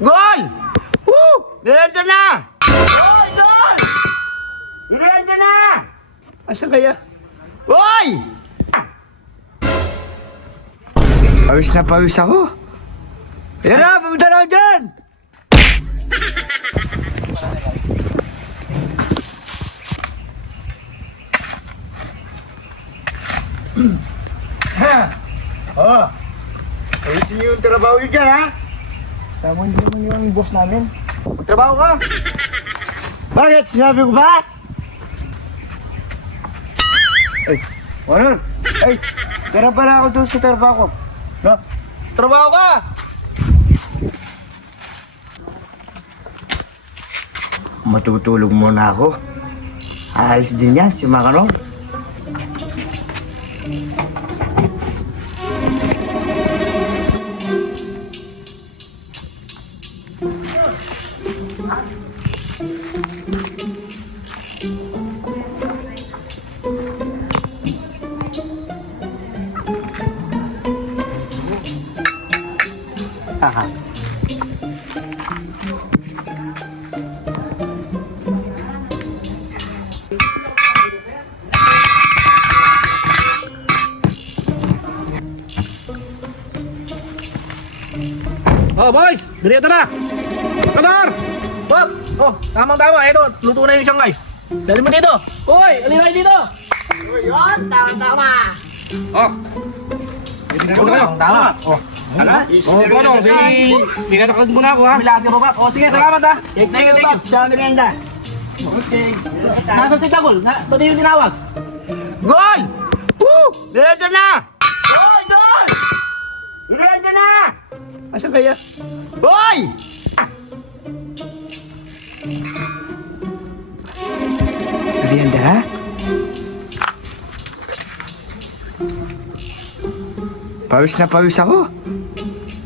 Gol! Woo! Nirenta na! Gol! Gol! Nirenta na! Asa kaya? Hoy! Pawis na pawis ako. Tara, pumunta na ako dyan! Oh, ayusin niyo yung trabaho niyo dyan, ha? Tama hindi naman yung boss namin. Magtrabaho ka! Bakit? Sinabi ko ba? Ay, Honor! Ay, tara pala ako doon sa trabaho ko. No? Trabaho ka! Matutulog muna ako. Ayos din yan, si Makarong. Haha. Oh, boys! Direto na! Kanor! Bob! Oh, tamang-tama. Ito, luto na yung Shanghai. Dali mo dito! Uy! Alin kayo dito! Yun, tama-tama. Oh! Tama. Oh. Ala, Ano? Binanakad muna ako, ha? Bilagyan mo ba? Oh, sige, salamat, ha? Thank you. Sa merienda. Okay. Nasa si Tagol. Ito din yung tinawag. Gol! Woo! Nirenta na! Gol! Gol! Nirenta na! Asa kaya? Hoy! Merienda na? Pawis na pawis ako.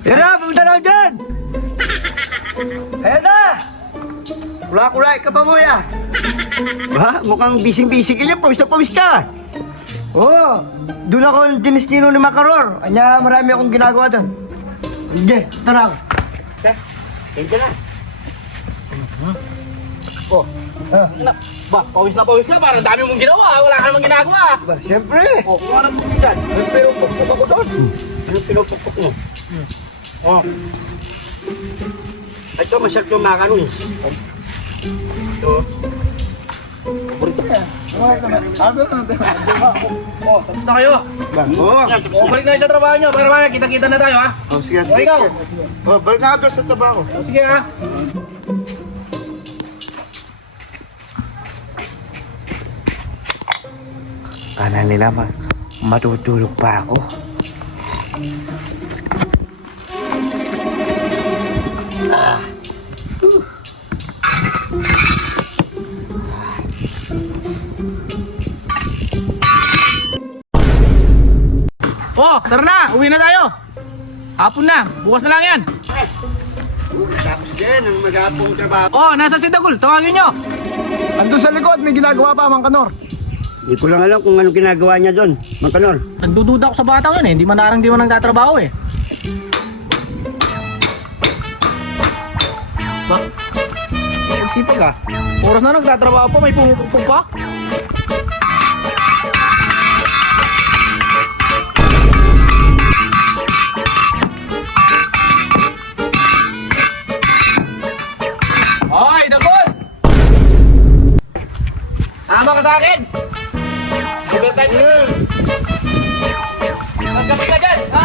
Tara, pumunta na ako dyan! Ayan na! Kula-kulay ka pa mo ya! Ba, mukhang bising-bising ka niya, pawis na pawis ka! Oo, doon ako ng dinistino ni Makaror. Kanya marami akong ginagawa doon. Sige, tara ako. Thank you na. Oh, Ba, pawis na parang dami mong ginawa. Wala ka namang ginagawa. ba, siyempre. Oh, kuha na po dyan. Pinupukpuk ako doon. Pinupukpuk mo. Oh. Ito, masyad yung makaroon. Ito. Oh, tapos na kayo. Oo. Oh, balik na kayo sa trabaho nyo. Pagkaraman, kita-kita na tayo, ha? Oh, sige, O, ikaw. Oh, balik na ako doon sa trabaho. O, sige, ha? Kala nila matutulog pa ako. Oh, tara na. Uwi na tayo. Hapon na. Bukas na lang yan. Tapos din, ang mag-aapong trabaho. Oh, nasa si Tagol. Tawagin nyo. Andun sa likod, may ginagawa pa, Mang Kanor. Hindi ko lang alam kung anong ginagawa niya doon, Mang Kanor. Nagdududa ako sa batang yun, eh. Hindi man narang di man nagtatrabaho, eh. Ba? Magsipag, ah. Oras na nagtatrabaho pa, may pumupupog pa. Hoy, Tagol! Tama ka sa akin! Overtime ka dyan! Magkapit ka dyan, ha?